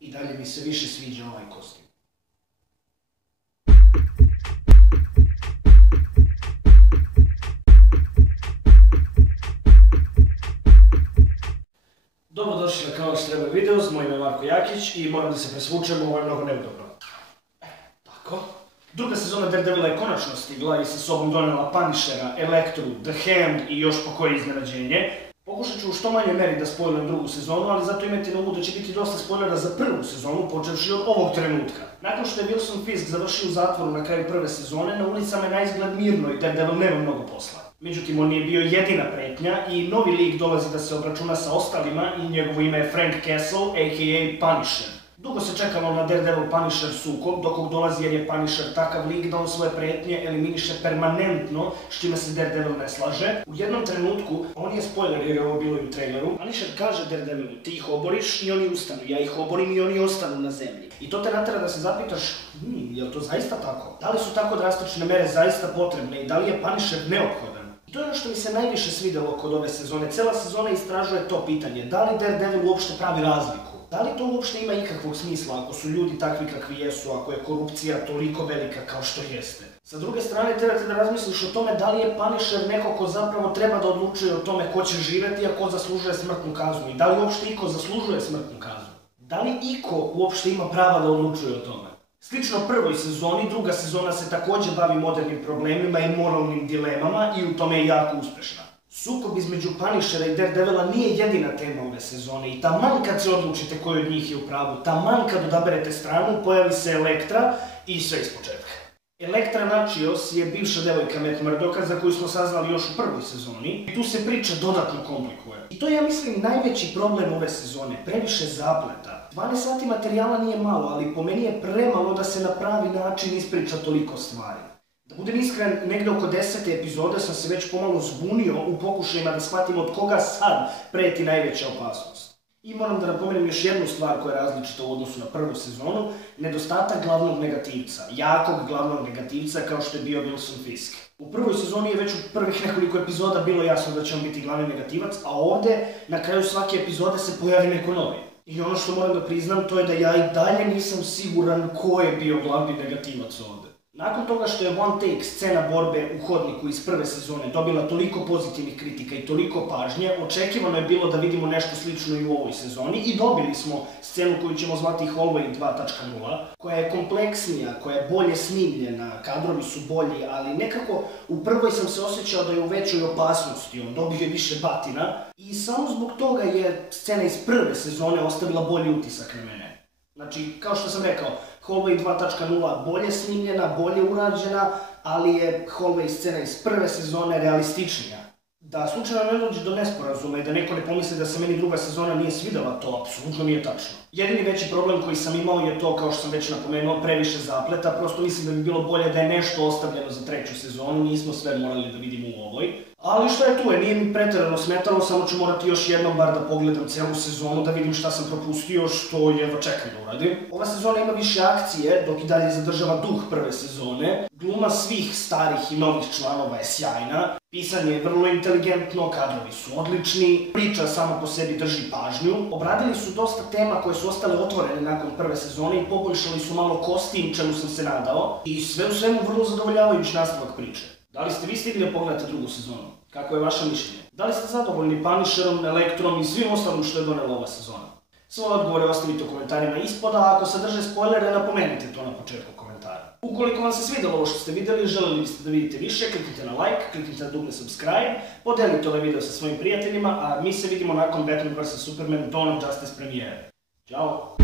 I dalje mi se više sviđa ovaj kostim. Dobrodošli na kanal Što treba videos, moj ime je Marko Jakić i moram da se presvučem, ovo je mnogo neudobno. Tako. Druga sezona Daredevila je konačno stigla i sa sobom donela Punishera, Elektru, The Hand i još po koje iznenađenje. Pokušat ću u što manje meri da spojlujem drugu sezonu, ali zato imajte na umu da će biti dosta spoilera za prvu sezonu, počevši od ovog trenutka. Nakon što je Wilson Fisk završio u zatvoru na kraju prve sezone, na ulicama je naizgled mirno i Daredevil nema mnogo posla. Međutim, on nije bio jedina pretnja i novi lik dolazi da se obračuna sa ostalima i njegovo ime je Frank Castle, a.k.a. Punisher. Dugo se čekalo na Daredevil Punisher sukob, dok dolazi jer je Punisher takav lik da on svoje pretnje eliminiše permanentno, s čime se Daredevil ne slaže. U jednom trenutku, on je spoiler jer je ovo bilo i u traileru, Punisher kaže Daredevilu, ti ih oboriš i oni ustanu, ja ih oborim i oni ostanu na zemlji. I to te natera da se zapitaš, je li to zaista tako? Da li su tako drastične mere zaista potrebne i da li je Punisher neophodan? I to je ono što mi se najviše svidelo kod ove sezone. Cela sezona istražuje to pitanje, da li Daredevil uopšte pravi razliku? Da li to uopšte ima ikakvog smisla ako su ljudi takvi kakvi jesu, ako je korupcija toliko velika kao što jeste? Sa druge strane, trebate da razmisliš o tome da li je Punisher neko ko zapravo treba da odlučuje o tome ko će živeti, a ko zaslužuje smrtnu kaznu. I da li uopšte iko zaslužuje smrtnu kaznu? Da li iko uopšte ima prava da odlučuje o tome? Slično prvoj sezoni, druga sezona se takođe bavi modernim problemima i moralnim dilemama i u tome je jako uspešna. Sukob između Punishera i Daredevila nije jedina tema ove sezone i taman kad se odlučite koji od njih je u pravu, taman kad odaberete stranu, pojavi se Elektra i sve ispočetka. Elektra Nachios je bivša devojka Matt Murdocka za koju smo saznali još u prvoj sezoni i tu se priča dodatno komplikuje. I to je, ja mislim, najveći problem ove sezone, previše zapleta. 12 sati materijala nije malo, ali po meni je premalo da se na pravi način ispriča toliko stvari. Da budem iskren, negde oko 10. epizode sam se već pomalo zbunio u pokušajima da shvatim od koga sad preti najveća opasnost. I moram da napomenem još jednu stvar koja je različita u odnosu na prvu sezonu, nedostatak glavnog negativca, jakog glavnog negativca kao što je bio Wilson Fisk. U prvoj sezoni je već u prvih nekoliko epizoda bilo jasno da će on biti glavni negativac, a ovde na kraju svake epizode se pojavi neko novi. I ono što moram da priznam to je da ja i dalje nisam siguran ko je bio glavni negativac ovde. Nakon toga što je one take scena borbe u hodniku iz prve sezone dobila toliko pozitivnih kritika i toliko pažnje, očekivano je bilo da vidimo nešto slično i u ovoj sezoni i dobili smo scenu koju ćemo zvati Hallway 2.0, koja je kompleksnija, koja je bolje snimljena, kadrovi su bolji, ali nekako u prvoj sam se osjećao da je u većoj opasnosti, on dobio više batina i samo zbog toga je scena iz prve sezone ostavila bolji utisak na mene. Znači, kao što sam rekao, Hallway 2.0 bolje snimljena, bolje urađena, ali je Hallway scena iz prve sezone realističnija. Da slučajno ne dođe do nesporazuma i da neko ne pomisli da se meni druga sezona nije svidela, to apsolutno nije tačno. Jedini veći problem koji sam imao je to, kao što sam već napomenuo, previše zapleta, prosto mislim da bi bilo bolje da je nešto ostavljeno za treću sezonu, nismo sve morali da vidimo u ovoj. Ali što je tu je, nije mi preterano smetalo, samo ću morati još jednom bar da pogledam celu sezonu, da vidim šta sam propustio, što jedva čekam da uradim. Ova sezona ima više akcije, dok i dalje zadržava duh prve sezone. Gluma svih starih i novih članova je sjajna, pisanje je vrlo inteligentno, kadrovi su odlični, priča sama po sebi drži pažnju. Obradili su dosta tema koje su ostale otvorene nakon prve sezone i poboljšali su malo kostim, čemu sam se nadao. I sve u svemu vrlo zadovoljavajući nastavak priče. Da li ste vi stigli da pogledate drugu sezonu? Kako je vaše mišljenje? Da li ste zadovoljni Punisherom, Elektrom i svim ostalim što je donela ova sezona? Svoje odgovore ostavite u komentarima ispod, a ako sadrže spoilere, napomenite to na početku komentara. Ukoliko vam se svidelo ovo što ste videli, želeli biste da vidite više, kliknite na like, kliknite na dugme subscribe, podelite ovaj video sa svojim prijateljima, a mi se vidimo nakon Batman vs Superman Dawn of Justice premijere. Ćao!